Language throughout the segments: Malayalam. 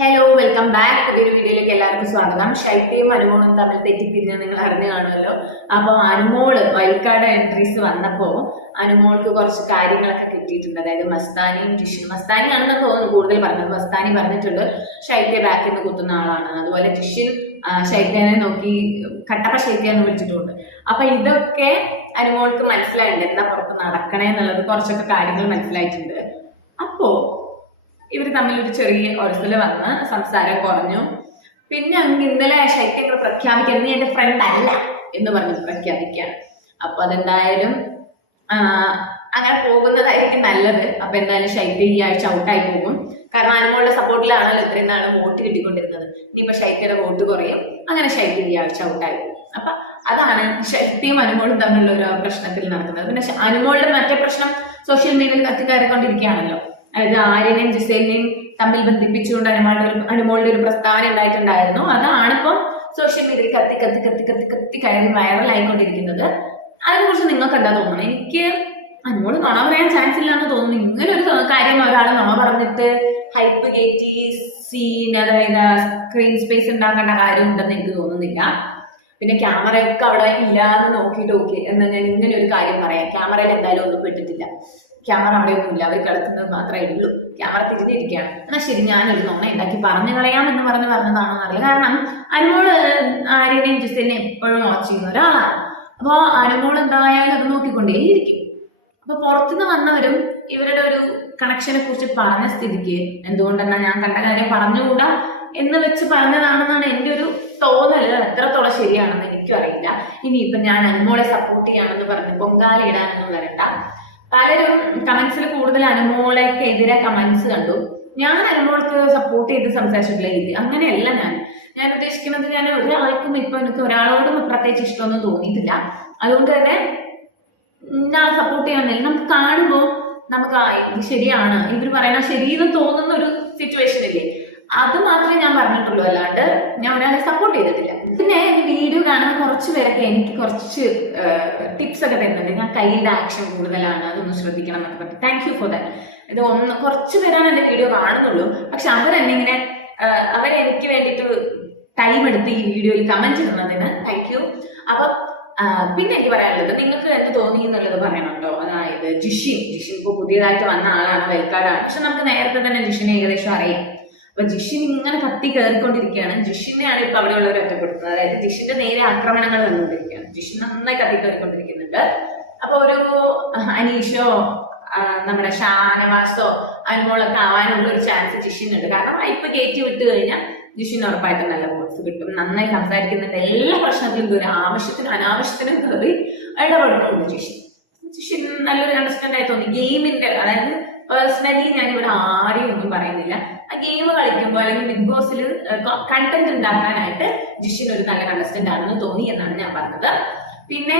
ഹലോ വെൽക്കം ബാക്ക് പുതിയൊരു വീഡിയോയിലേക്ക് എല്ലാവർക്കും സ്വാഗതം. ശൈത്യയും അനുമോളും തമ്മിൽ തെറ്റിപ്പിരിഞ്ഞ് നിങ്ങൾ അറിഞ്ഞു കാണുമല്ലോ. അപ്പോൾ അനുമോൾ വൈൽക്കാട് എൻട്രീസ് വന്നപ്പോൾ അനുമോൾക്ക് കുറച്ച് കാര്യങ്ങളൊക്കെ കിട്ടിയിട്ടുണ്ട്. അതായത് മസ്താനിയും ജിഷിനും. മസ്താനിയാണെന്ന് തോന്നുന്നു കൂടുതൽ പറഞ്ഞത്. മസ്താനി പറഞ്ഞിട്ടുണ്ട് ശൈത്യ ബാക്കിൽ നിന്ന് കുത്തുന്ന ആളാണ്. അതുപോലെ ജിഷിൻ ആ, ശൈത്യനെ നോക്കി കട്ടപ്പ ശൈത്യ എന്ന് വിളിച്ചിട്ടുണ്ട്. അപ്പൊ ഇതൊക്കെ അനുമോൾക്ക് മനസ്സിലായിട്ടുണ്ട്. എന്താ പുറത്ത് നടക്കണേ എന്നുള്ളത് കുറച്ചൊക്കെ കാര്യങ്ങൾ മനസ്സിലായിട്ടുണ്ട്. ഇവർ തമ്മിൽ ഒരു ചെറിയ ഒരസൽ വന്ന് സംസാരം കുറഞ്ഞു. പിന്നെ അങ്ങ് ഇന്നലെ ശൈത്യങ്ങൾ പ്രഖ്യാപിക്കാൻ നീ എന്റെ ഫ്രണ്ട് അല്ല എന്ന് പറഞ്ഞ് പ്രഖ്യാപിക്കുകയാണ്. അപ്പൊ അതെന്തായാലും അങ്ങനെ പോകുന്നതായിരിക്കും നല്ലത്. അപ്പൊ എന്തായാലും ശൈത്യ ഈ ആഴ്ച ഔട്ടായി പോകും. കാരണം അനുമോളുടെ സപ്പോർട്ടിലാണല്ലോ ഇത്രയും നാൾ വോട്ട് കിട്ടിക്കൊണ്ടിരുന്നത്. ഇനിയിപ്പോ ശൈത്യയുടെ വോട്ട് കുറയും. അങ്ങനെ ശൈത്യ ഈ ആഴ്ച ഔട്ടായി പോകും. അപ്പൊ അതാണ് ശൈത്യയും അനുമോളും തമ്മിലുള്ള ഒരു പ്രശ്നത്തിൽ നടക്കുന്നത്. പിന്നെ അനുമോളുടെ മറ്റേ പ്രശ്നം സോഷ്യൽ മീഡിയയിൽ കത്തിക്കയറിക്കൊണ്ടിരിക്കുകയാണല്ലോ. അതായത് ആര്യനെയും ജിസേലിനെയും തമ്മിൽ ബന്ധിപ്പിച്ചുകൊണ്ട് അനുമോളുടെ ഒരു അനുമോളുടെ ഒരു പ്രസ്താവന ഉണ്ടായിട്ടുണ്ടായിരുന്നു. അതാണ് സോഷ്യൽ മീഡിയയിൽ കത്തി കത്തി കത്തി കത്തി കത്തി കയറി വൈറലായിക്കൊണ്ടിരിക്കുന്നത് അതിനെക്കുറിച്ച് നിങ്ങൾക്ക് എന്താ തോന്നുന്നത്? എനിക്ക് അനുമോൾ നുണ പറയാൻ ചാൻസ് ഇല്ല എന്ന് തോന്നുന്നു. ഇങ്ങനെ ഒരു കാര്യം ഒരാൾ നുണ പറഞ്ഞിട്ട് ഹൈപ്പ് കയറ്റി സീൻ അതായത് സ്ക്രീൻ സ്പേസ് ഉണ്ടാക്കേണ്ട കാര്യം ഉണ്ടെന്ന് എനിക്ക് തോന്നുന്നില്ല. പിന്നെ ക്യാമറയൊക്കെ അവിടെ ഇല്ല എന്ന് നോക്കിയിട്ട് ഓക്കെ എന്ന് ഞാൻ ഇങ്ങനെ ഒരു കാര്യം പറയാം. ക്യാമറയിൽ എന്തായാലും ഒന്നും പെട്ടിട്ടില്ല. ക്യാമറ അവിടെ ഒന്നുമില്ല അവർ കിടക്കുന്നത് മാത്രമേ ഉള്ളൂ. ക്യാമറ തിരിഞ്ഞിരിക്കുകയാണ് എന്നാൽ ശരി ഞാനൊരു നോണ ഉണ്ടാക്കി പറഞ്ഞു കളയാം എന്ന് പറഞ്ഞ് പറഞ്ഞതാണോ എന്നറിയില്ല കാരണം അനുമോൾ ആര്യനെയും ജിസലിനെയും എപ്പോഴും വാച്ച് ചെയ്യുന്ന ഒരാളാണ്. അപ്പോൾ അനുമോൾ എന്തായാലും അത് നോക്കിക്കൊണ്ടേയിരിക്കും. അപ്പൊ പുറത്തുനിന്ന് വന്നവരും ഇവരുടെ ഒരു കണക്ഷനെ കുറിച്ച് പറഞ്ഞ സ്ഥിതിക്ക് എന്തുകൊണ്ടെന്നാ ഞാൻ കണ്ട കാര്യം പറഞ്ഞുകൂടാ എന്ന് വെച്ച് പറഞ്ഞതാണെന്നാണ് എന്റെ ഒരു തോന്നൽ. എത്രത്തോളം ശരിയാണെന്ന് എനിക്കും അറിയില്ല. ഇനിയിപ്പൊ ഞാൻ അനുമോളെ സപ്പോർട്ട് ചെയ്യാണെന്ന് പറഞ്ഞ് പൊങ്കാല ഇടാനൊന്നും വരണ്ട. പലരും കമന്റ്സിൽ കൂടുതൽ അനുമോളേക്ക് എതിരെ കമന്റ്സ് കണ്ടു. ഞാൻ അനുമോൾക്ക് സപ്പോർട്ട് ചെയ്ത് സംസാരിച്ചിട്ടില്ല രീതി. അങ്ങനെയല്ല ഞാൻ. ഞാൻ ഉദ്ദേശിക്കുന്നത് ഞാൻ ഒരാൾക്കും ഇപ്പൊ എനിക്ക് ഒരാളോടും പ്രത്യേകിച്ച് ഇഷ്ടമൊന്നും തോന്നിയിട്ടില്ല. അതുകൊണ്ട് തന്നെ ഞാൻ സപ്പോർട്ട് ചെയ്യാന്നില്ല നമുക്ക് കാണുമ്പോൾ നമുക്ക് ഇത് ശരിയാണ്. ഇവർ പറയുന്ന ശരിയെന്ന് തോന്നുന്ന ഒരു സിറ്റുവേഷൻ ഇല്ലേ? അത് മാത്രമേ ഞാൻ പറഞ്ഞിട്ടുള്ളൂ അല്ലാണ്ട് ഞാൻ ഒരാളെ സപ്പോർട്ട് ചെയ്തിട്ടില്ല. പിന്നെ വീഡിയോ കാണുന്ന കുറച്ച് പേരൊക്കെ എനിക്ക് കുറച്ച് ടിപ്സ് ഒക്കെ തരുന്നുണ്ട്. ഞാൻ കയ്യിലെ ആക്ഷൻ കൂടുതലാണ് അതൊന്ന് ശ്രദ്ധിക്കണം എന്നൊക്കെ പറഞ്ഞു താങ്ക് യു ഫോർ ദാറ്റ് ഇത് ഒന്ന് കുറച്ച് പേരാണ് എന്റെ വീഡിയോ കാണുന്നുള്ളൂ. പക്ഷെ അവരെന്നെ ഇങ്ങനെ അവരെനിക്ക് വേണ്ടിയിട്ട് ടൈം എടുത്ത് ഈ വീഡിയോയിൽ കമന്റ് ചെയ്യുന്നതിന് താങ്ക് യു അപ്പൊ പിന്നെ എനിക്ക് പറയാനുള്ളത് നിങ്ങൾക്ക് എന്ത് തോന്നി എന്നുള്ളത് പറയണം അതായത് ജിഷിൻ ജിഷിൻ ഇപ്പോൾ പുതിയതായിട്ട് വന്ന ആളാണ് വെൽക്കാടാണ് പക്ഷെ നമുക്ക് നേരത്തെ തന്നെ ജിഷിനെ ഏകദേശം അറിയാം. അപ്പൊ ജിഷിൻ ഇങ്ങനെ കത്തി കയറിക്കൊണ്ടിരിക്കുകയാണ് ജിഷിനെയാണ് ഇപ്പൊ അവിടെയുള്ളവർ ഒറ്റപ്പെടുത്തുന്നത്. അതായത് ജിഷിന്റെ നേരെ ആക്രമണങ്ങൾ വന്നുകൊണ്ടിരിക്കുകയാണ്. ജിഷിൻ നന്നായി കത്തി കയറിക്കൊണ്ടിരിക്കുന്നുണ്ട് അപ്പൊ ഒരു അനീഷോ നമ്മുടെ ഷാനവാസോ അനുമോളൊക്കെ ആവാനുള്ള ഒരു ചാൻസ് ജിഷിനുണ്ട്. കാരണം ഇപ്പൊ കയറ്റി വിട്ട് കഴിഞ്ഞാൽ ജിഷിന് ഉറപ്പായിട്ടും നല്ല വോട്ട്സ് കിട്ടും. നന്നായി സംസാരിക്കുന്നുണ്ട്. എല്ലാ പ്രശ്നത്തിലും ഒരു ആവശ്യത്തിനും അനാവശ്യത്തിനും കയറി ഇടപെടുന്നുണ്ട് ജിഷിൻ ജിഷിൻ നല്ലൊരു അണ്ടർസ്റ്റാൻഡ് ആയി തോന്നി. ഗെയിമിന്റെ അതായത് പേഴ്സണലി ഞാൻ ഇവിടെ ആരെയും ഒന്നും പറയുന്നില്ല. ആ ഗെയിം കളിക്കുമ്പോൾ അല്ലെങ്കിൽ ബിഗ് ബോസിൽ കണ്ടന്റ് ഉണ്ടാക്കാനായിട്ട് ജിഷിൻ ഒരു നല്ല കണ്ടസ്റ്റന്റ് ആണെന്ന് തോന്നി എന്നാണ് ഞാൻ പറഞ്ഞത്. പിന്നെ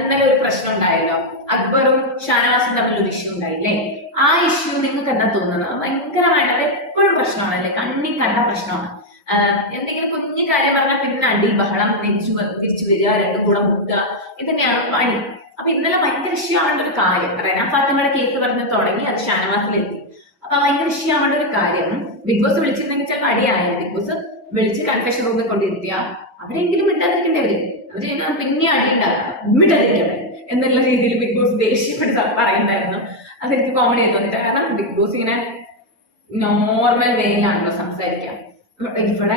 ഇന്നലെ ഒരു പ്രശ്നം ഉണ്ടായല്ലോ. അക്ബറും ഷാനവാസും തമ്മിൽ ഒരു ഇഷ്യൂ ഉണ്ടായില്ലേ? ആ ഇഷ്യൂ നിങ്ങൾക്ക് എന്താ തോന്നുന്നത്? ഭയങ്കരമായിട്ട് അത് എപ്പോഴും പ്രശ്നമാണല്ലേ കണ്ണി കണ്ട പ്രശ്നമാണ്. എന്തെങ്കിലും കുഞ്ഞു കാര്യം പറഞ്ഞാൽ പിന്നെ അടി ബഹളം തിരിച്ചു തിരിച്ചു വരിക രണ്ടും കൂടെ മുട്ടുക ഇതന്നെയാണ് പണി. അപ്പൊ ഇന്നലെ ഭയങ്കര ഇഷ്യൂ ഒരു കാര്യം. റെന ഫാത്തിമയുടെ കേസ് പറഞ്ഞ് തുടങ്ങി അത് ഷാനവാസിലെത്തി. അപ്പൊ ഭയങ്കര ഇഷ്യൂ ഒരു കാര്യം ബിഗ് ബോസ് വിളിച്ചിരുന്നെങ്കിൽ ചിലപ്പോൾ അടിയായ ബിഗ് ബോസ് വിളിച്ച് കൺഫെഷൻ റൂമിൽ കൊണ്ടിരുത്തിയ അവരെങ്കിലും ഇട്ടാതിരിക്കണ്ടേ അവർ? അവർ ഇതിനാ പിന്നെ അടി ഉണ്ടാക്കാം മിണ്ടാതിരിക്കട്ടെ എന്നുള്ള രീതിയിൽ ബിഗ് ബോസ് ദേഷ്യപ്പെട്ട് പറയുന്നുണ്ടായിരുന്നു. അതെനിക്ക് കോമഡി ആയി തോന്നിട്ട് കാരണം ബിഗ് ബോസ് ഇങ്ങനെ നോർമൽ വേയിലാണല്ലോ സംസാരിക്കുക ഇവിടെ ഇവർ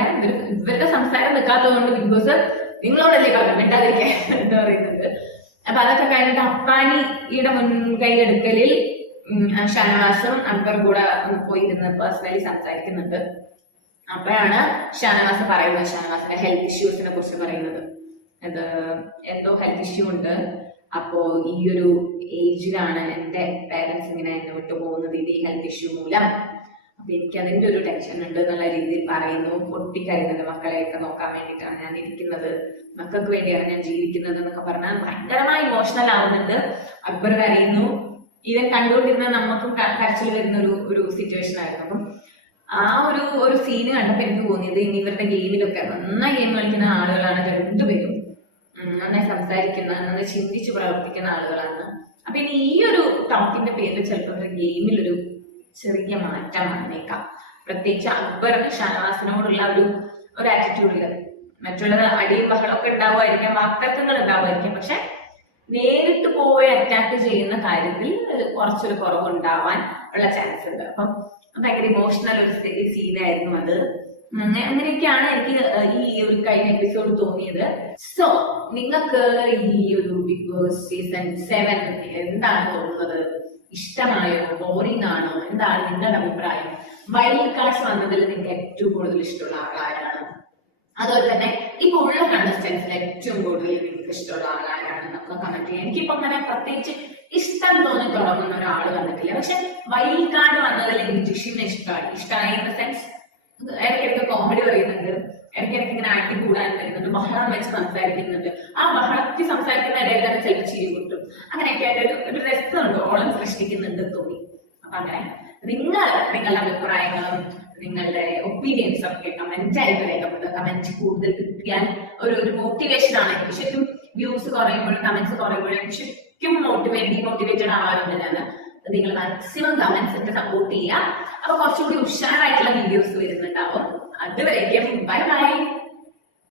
ഇവരുടെ സംസാരം നിൽക്കാത്തത് കൊണ്ട് ബിഗ് ബോസ് നിങ്ങളോടല്ലേ കാണാം മിണ്ടാതിരിക്കാൻ എന്ന് പറയുന്നത്. അപ്പൊ അതൊക്കെ കഴിഞ്ഞിട്ട് അപ്പാനിയുടെ മുൻകൈയെടുക്കലിൽ ഷാനവാസും അക്ബർ കൂടെ പോയിരുന്ന് പേഴ്സണലി സംസാരിക്കുന്നുണ്ട്. അപ്പോഴാണ് ഷാനവാസ് പറയുന്നത് ഷാനവാസിന്റെ ഹെൽത്ത് ഇഷ്യൂസിനെ കുറിച്ച് പറയുന്നത്. അത് എന്തോ ഹെൽത്ത് ഇഷ്യൂ ഉണ്ട്. അപ്പോ ഈ ഒരു ഏജിലാണ് എന്റെ പേരൻസ് ഇങ്ങനെ എന്നെ വിട്ടു പോകുന്നത് ഇത് ഈ ഹെൽത്ത് ഇഷ്യൂ മൂലം. അപ്പൊ എനിക്ക് അതിന്റെ ഒരു ടെൻഷൻ ഉണ്ട് എന്നുള്ള രീതിയിൽ പറയുന്നു. പൊട്ടിക്കരുന്നുണ്ട് മക്കളെയൊക്കെ നോക്കാൻ വേണ്ടിയിട്ടാണ് ഞാൻ ഇരിക്കുന്നത്. മക്കൾക്ക് വേണ്ടിയാണ് ഞാൻ ജീവിക്കുന്നത് എന്നൊക്കെ പറഞ്ഞാൽ ഭയങ്കരമായി ഇമോഷണൽ ആവുന്നുണ്ട്. അക്ബർ കരയുന്നു. ഈവൻ കണ്ടുകൊണ്ടിരുന്ന നമുക്കും കരച്ചിൽ വരുന്ന ഒരു ഒരു സിറ്റുവേഷൻ ആയിരുന്നു. അപ്പം ആ ഒരു ഒരു സീന് കണ്ടപ്പോൾ എനിക്ക് തോന്നിയത് ഇനി ഇവരുടെ ഗെയിമിലൊക്കെ നന്നായി ഗെയിം കളിക്കുന്ന ആളുകളാണ് രണ്ടുപേരും. നന്നായി സംസാരിക്കുന്ന നന്നായി ചിന്തിച്ച് പ്രവർത്തിക്കുന്ന ആളുകളാണ്. അപ്പൊ ഇനി ഈ ഒരു ടോക്കിന്റെ പേരിൽ ചിലപ്പോൾ ഗെയിമിൽ ഒരു ചെറിയ മാറ്റം വന്നേക്കാം. പ്രത്യേകിച്ച് അക്ബറിന് ഷാനവാസിനോടുള്ള ഒരു ഒരു ആറ്റിറ്റ്യൂഡിൽ മറ്റുള്ളത് അടിയും ബഹളമൊക്കെ ഉണ്ടാവുമായിരിക്കാം വാക്തർക്കങ്ങൾ ഉണ്ടാവുമായിരിക്കാം. പക്ഷെ നേരിട്ട് പോയി അറ്റാക്ക് ചെയ്യുന്ന കാര്യത്തിൽ കുറച്ചൊരു കുറവുണ്ടാവാൻ ഉള്ള ചാൻസ് ഉണ്ട്. അപ്പം ഭയങ്കര ഇമോഷണൽ ഒരു സീനായിരുന്നു അത്. അങ്ങനെ അങ്ങനെയൊക്കെയാണ് എനിക്ക് ഈ ഒരു കഴിഞ്ഞ എപ്പിസോഡ് തോന്നിയത്. സോ നിങ്ങൾക്ക് ഈ ഒരു ബിഗ് ബോസ് സീസൺ സെവൻ എന്താണ് തോന്നുന്നത്? ഇഷ്ടമായോ? ബോറിംഗ് ആണോ എന്താണ് നിങ്ങളുടെ അഭിപ്രായം? വൈൽഡ് കാർഡ്സ് വന്നതിൽ നിങ്ങൾക്ക് ഏറ്റവും കൂടുതൽ ഇഷ്ടമുള്ള ആളാരാണ് അതുപോലെ തന്നെ ഇപ്പൊ ഉള്ള കണ്ടസ്റ്റൻസിൽ ഏറ്റവും കൂടുതൽ നിങ്ങൾക്ക് ഇഷ്ടമുള്ള ആളാരാണ് നമ്മൾ കമന്റ് ചെയ്യാം. എനിക്കിപ്പോ അങ്ങനെ പ്രത്യേകിച്ച് ഇഷ്ടം തോന്നി തുടങ്ങുന്ന ഒരാൾ വന്നിട്ടില്ല. പക്ഷെ വൈൽഡ് കാർഡ് വന്നതിൽ എനിക്ക് ജിഷിനെ ഇഷ്ടമാണ്. ഇഷ്ടമായി ഇൻ ദ സെൻസ് ഇങ്ങനെ ആക്ടി കൂടാൻ വരുന്നുണ്ട്. ബഹളം വെച്ച് സംസാരിക്കുന്നുണ്ട്. ആ ബഹളത്തിൽ സംസാരിക്കുന്ന ഇടയിൽ തന്നെ ചിലപ്പോൾ ചിരി കിട്ടും അങ്ങനെയൊക്കെ ആയിട്ട് ഒരു ഒരു രസമുണ്ട്. ഓളം സൃഷ്ടിക്കുന്നുണ്ട് തോന്നി അപ്പൊ അങ്ങനെ നിങ്ങൾ നിങ്ങളുടെ അഭിപ്രായങ്ങളും നിങ്ങളുടെ ഒപ്പീനിയൻസ് ഒക്കെ കമന്റ് ആയിട്ട് രേഖപ്പെടുത്തുക. കമന്റ് കൂടുതൽ കിട്ടിയാൽ ഒരു ഒരു മോട്ടിവേഷൻ ആണ്. എനിക്ക് ശരിക്കും വ്യൂസ് കുറയുമ്പോഴും കമന്റ്സ് കുറയുമ്പോഴും എനിക്ക് ശരിക്കും മോട്ടിവേറ്റ് ഡീമോട്ടിവേറ്റഡ് ആവാറുണ്ട് ഞാൻ നിങ്ങൾ മാക്സിമം കമന്റ്സ് ഒക്കെ സപ്പോർട്ട് ചെയ്യുക. അപ്പൊ കുറച്ചുകൂടി ഉഷാറായിട്ടുള്ള വീഡിയോസ് വരുന്നുണ്ടാവും. അതുവരേക്കും. Bye bye